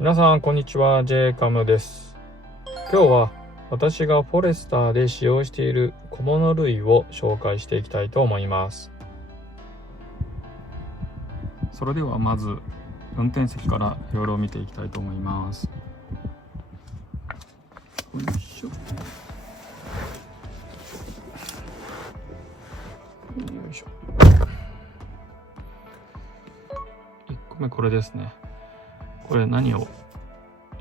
皆さんこんにちは、J カムです。今日は私がフォレスターで使用している小物類を紹介していきたいと思います。それではまず運転席からいろいろ見ていきたいと思います。よいしょ。よいしょ。1個目これですね。これ何を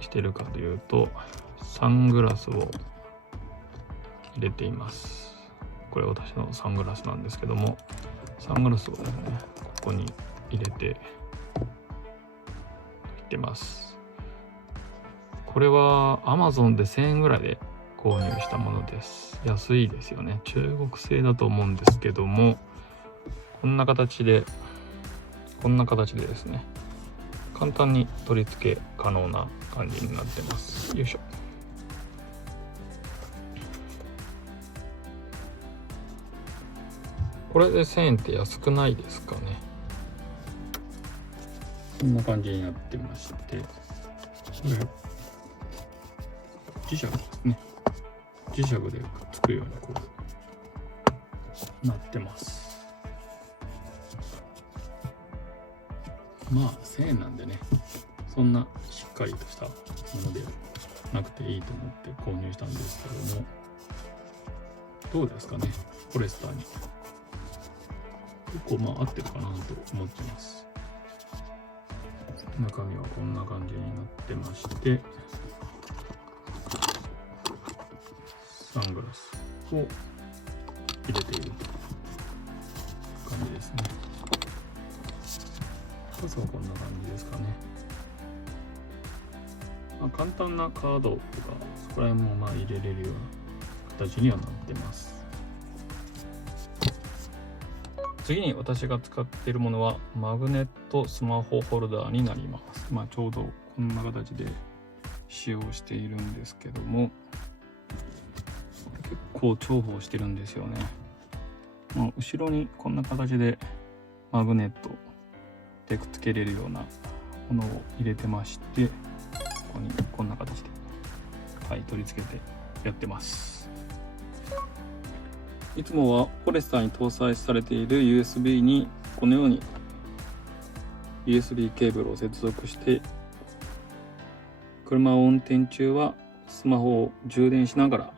しているかというと、サングラスを入れています。これ私のサングラスなんですけども、サングラスをですね、ここに入れていってます。これは Amazon で1000円ぐらいで購入したものです。安いですよね。中国製だと思うんですけども、こんな形でですね、簡単に取り付け可能な感じになってます。よいしょ。これで1000円って安くないですかね。こんな感じになってまして、磁石ですね。磁石でくっつくようにこうなってます。まあ1000円なんでね、そんなしっかりとしたものでなくていいと思って購入したんですけども、どうですかね、フォレスターに結構合ってるかなと思ってます。中身はこんな感じになってまして、サングラスを入れている感じですね。高さはこんな感じですかね。簡単なカードとかそこら辺も入れれるような形にはなってます。次に私が使っているものはマグネットスマホホルダーになります。ちょうどこんな形で使用しているんですけども、結構重宝してるんですよね。後ろにこんな形でマグネットでくっつけれるようなものを入れてまして、ここにこんな形で、取り付けてやってます。いつもはフォレスターに搭載されている USB にこのように USB ケーブルを接続して、車を運転中はスマホを充電しながら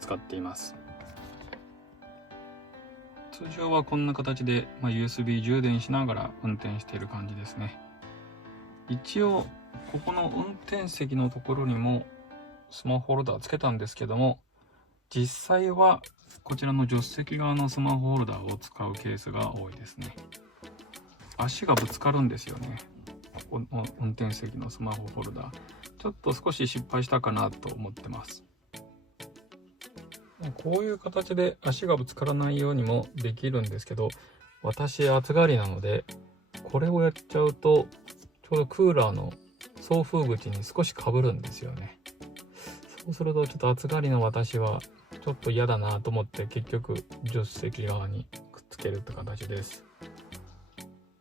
使っています。通常はこんな形で、USB 充電しながら運転している感じですね。一応ここの運転席のところにもスマホホルダーつけたんですけども、実際はこちらの助手席側のスマホホルダーを使うケースが多いですね。足がぶつかるんですよね。ここの運転席のスマホホルダー、ちょっと少し失敗したかなと思ってます。こういう形で足がぶつからないようにもできるんですけど、私暑がりなのでこれをやっちゃうとちょうどクーラーの送風口に少しかぶるんですよね。そうするとちょっと暑がりの私はちょっと嫌だなと思って、結局助手席側にくっつけるって形です。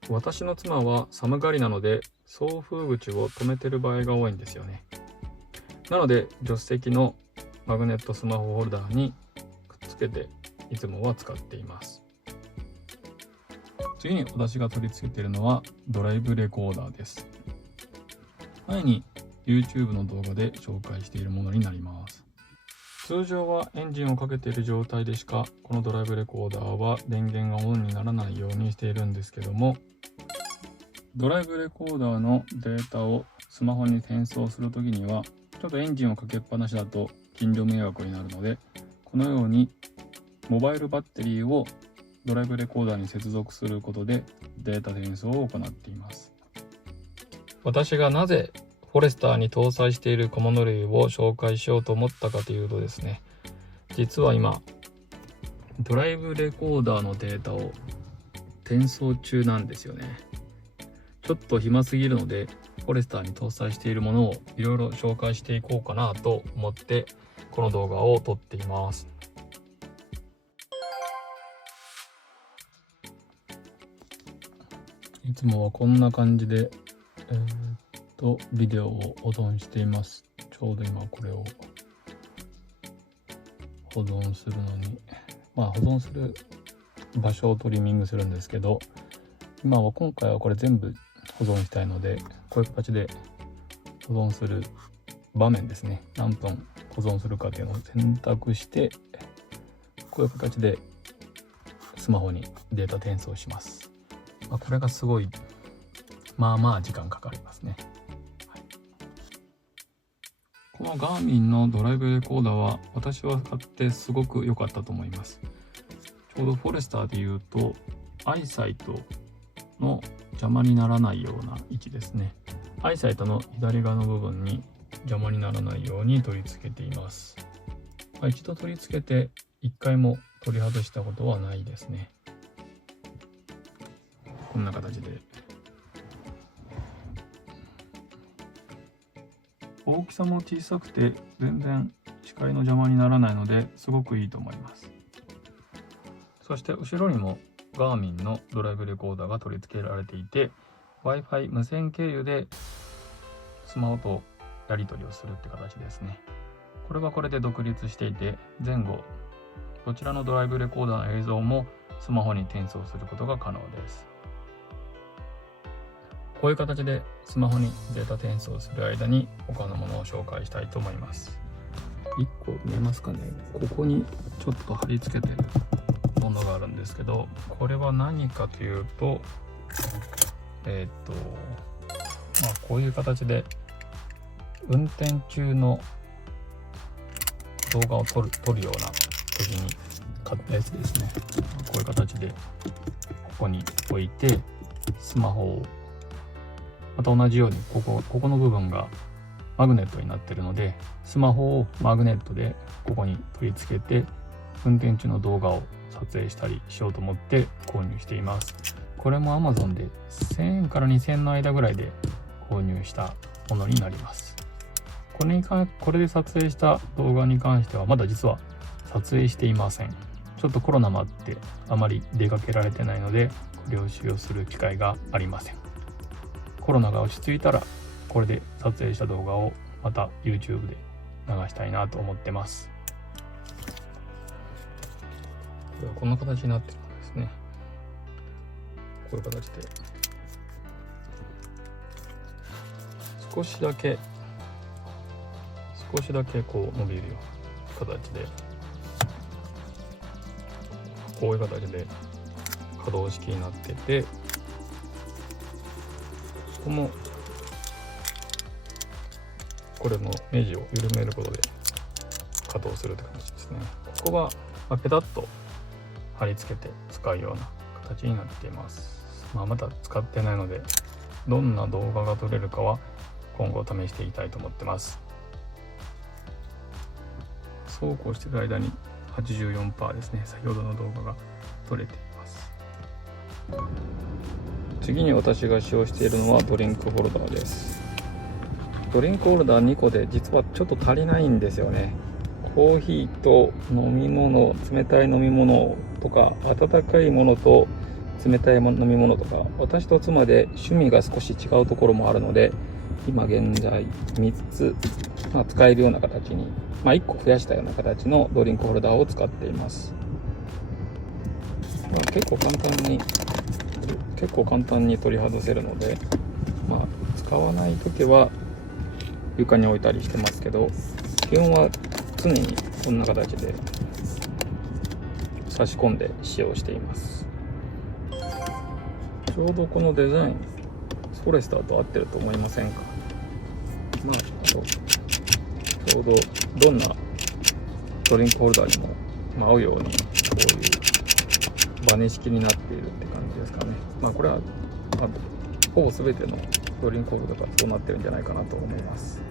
私の妻は寒がりなので送風口を止めてる場合が多いんですよね。なので助手席のマグネットスマホホルダーにくっつけていつもは使っています。次に私が取り付けているのはドライブレコーダーです。前に YouTube の動画で紹介しているものになります。通常はエンジンをかけている状態でしかこのドライブレコーダーは電源がオンにならないようにしているんですけども、ドライブレコーダーのデータをスマホに転送するときにはちょっとエンジンをかけっぱなしだと近所迷惑になるので、このようにモバイルバッテリーをドライブレコーダーに接続することでデータ転送を行っています。私がなぜフォレスターに搭載している小物類を紹介しようと思ったかというとですね、実は今ドライブレコーダーのデータを転送中なんですよね。ちょっと暇すぎるのでフォレスターに搭載しているものをいろいろ紹介していこうかなと思ってこの動画を撮っています。いつもはこんな感じで、とビデオを保存しています。ちょうど今これを保存するのに、保存する場所をトリミングするんですけど、今回はこれ全部保存したいので、こういう形で保存する場面ですね、何分保存するかというのを選択して、こういう形でスマホにデータ転送します。これがすごい時間かかりますね。このガーミンのドライブレコーダーは私は買ってすごく良かったと思います。ちょうどフォレスターでいうとアイサイトの邪魔にならないような位置ですね。アイサイトの左側の部分に邪魔にならないように取り付けています。一度取り付けて1回も取り外したことはないですね。こんな形で大きさも小さくて全然視界の邪魔にならないのですごくいいと思います。そして後ろにもガーミンのドライブレコーダーが取り付けられていて、 Wi-Fi 無線経由でスマホとやり取りをするって形ですね。これはこれで独立していて、前後どちらのドライブレコーダーの映像もスマホに転送することが可能です。こういう形でスマホにデータ転送する間に他のものを紹介したいと思います。1個見えますかね。ここにちょっと貼り付けてるものがあるんですけど、これは何かというと、こういう形で運転中の動画を撮るような時に買ったやつですね。こういう形でここに置いて、スマホをまた同じようにここの部分がマグネットになっているので、スマホをマグネットでここに取り付けて運転中の動画を撮影したりしようと思って購入しています。これも Amazon で1000円から2000円の間ぐらいで購入したものになります。これで撮影した動画に関してはまだ実は撮影していません。ちょっとコロナもあってあまり出かけられてないので領収をする機会がありません。コロナが落ち着いたらこれで撮影した動画をまた YouTube で流したいなと思ってます。これはこんな形になってるんですね。こういう形で少しだけこう伸びるような形で、こういう形で可動式になってて、ここもこれのネジを緩めることで稼働するって感じですね。ここがペタッと貼り付けて使うような形になっています。まだ使ってないのでどんな動画が撮れるかは今後試していきたいと思ってます。そうこうしている間に 84% ですね、先ほどの動画が撮れています。次に私が使用しているのはドリンクホルダーです。ドリンクホルダー2個で実はちょっと足りないんですよね。コーヒーと飲み物、冷たい飲み物とか温かいものと冷たい飲み物とか、私と妻で趣味が少し違うところもあるので、今現在3つ、使えるような形に、1個増やしたような形のドリンクホルダーを使っています。結構簡単に取り外せるので、使わないときは床に置いたりしてますけど、基本は常にこんな形で差し込んで使用しています。ちょうどこのデザインフォレスターと合ってると思いませんか？ちょうどどんなドリンクホルダーにも合うように、こういうバネ式になっているって感じですかね。これはほぼ全てのドリンクホルダーがそうなってるんじゃないかなと思います。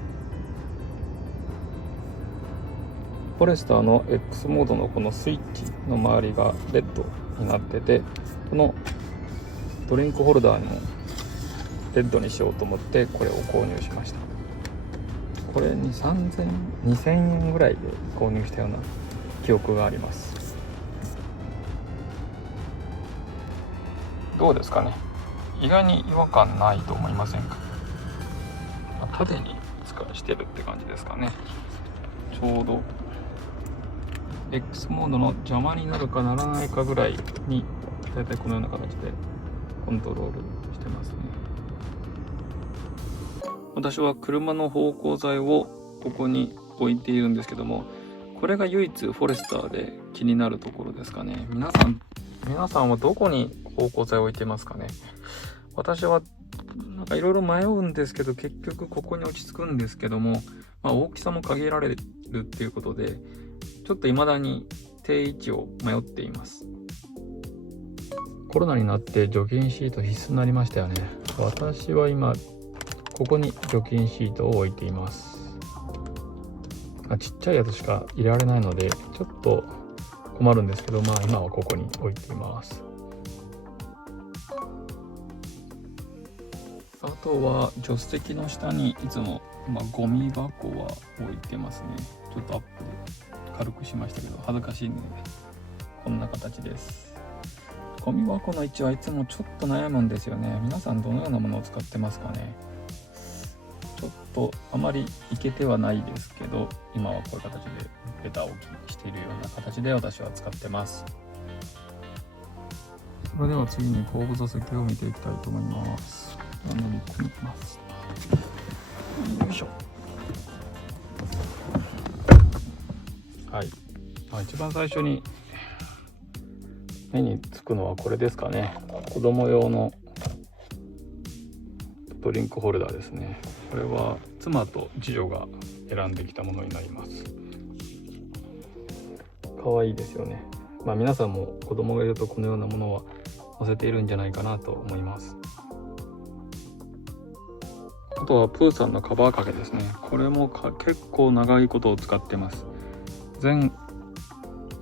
フォレスターの X モードのこのスイッチの周りがレッドになってて、このドリンクホルダーにもレッドにしようと思ってこれを購入しました。これに2000円ぐらいで購入したような記憶があります。どうですかね。意外に違和感ないと思いませんか？縦にしてるって感じですかね。ちょうど X モードの邪魔になるかならないかぐらいに、だいたいこのような形でコントロールしてますね。私は車の芳香剤をここに置いているんですけども、これが唯一フォレスターで気になるところですかね。皆さんはどこに芳香剤を置いてますかね。私はなんかいろいろ迷うんですけど、結局ここに落ち着くんですけども、大きさも限られるっていうことで、ちょっと未だに定位置を迷っています。コロナになって除菌シート必須になりましたよね。私は今ここに除菌シートを置いています。ちっちゃいやつしか入れられないのでちょっと困るんですけど、今はここに置いています。あとは助手席の下にいつも、ゴミ箱は置いてますね。ちょっとアップで軽くしましたけど恥ずかしいのでこんな形です。ゴミ箱の位置はいつもちょっと悩むんですよね。皆さんどのようなものを使ってますかね。ちょっとあまりいけてはないですけど、今はこういう形でベタ置きしているような形で私は使ってます。それでは次に後部座席を見ていきたいと思います。乗り込みます。よいしょ。はい。一番最初に目につくのはこれですかね。子供用のドリンクホルダーですね。これは妻と次女が選んできたものになります。可愛いですよね。皆さんも子供がいるとこのようなものは載せているんじゃないかなと思います。あとはプーさんのカバー掛けですね。これも結構長いことを使ってます。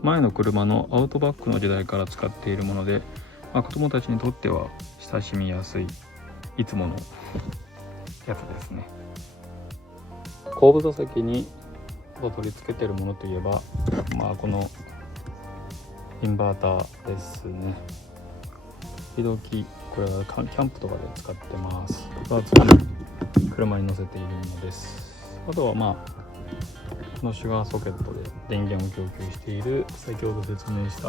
前の車のアウトバックの時代から使っているもので、子供たちにとっては親しみやすいいつものやつですね。後部座席に取り付けているものといえば、このインバーターですね。時々これはキャンプとかで使ってます。車に乗せているものです。あとはこのシュガーソケットで電源を供給している、先ほど説明した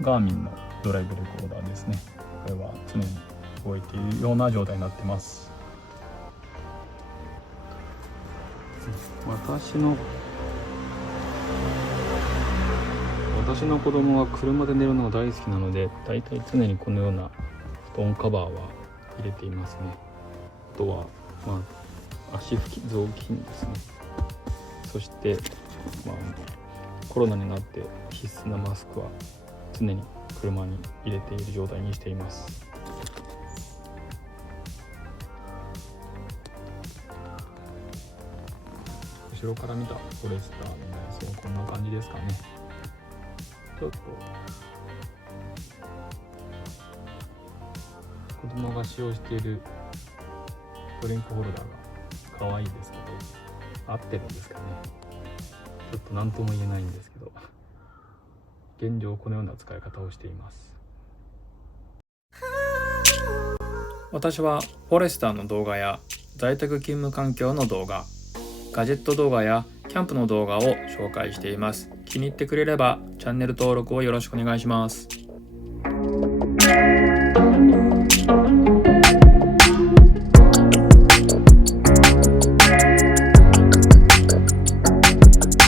ガーミンのドライブレコーダーですね。これは常に動いているような状態になってます。私の子供は車で寝るのが大好きなので、だいたい常にこのような布団カバーは入れていますね。あとは足拭き雑巾ですね。そして、コロナになって必須なマスクは常に車に入れている状態にしています。後ろから見たフォレスターの内装はこんな感じですかね。ちょっと子供が使用しているドリンクホルダーが可愛いですけど、合ってるんですかね。ちょっと何とも言えないんですけど、現状このような使い方をしています。私はフォレスターの動画や在宅勤務環境の動画、ガジェット動画やキャンプの動画を紹介しています。気に入ってくれればチャンネル登録をよろしくお願いします。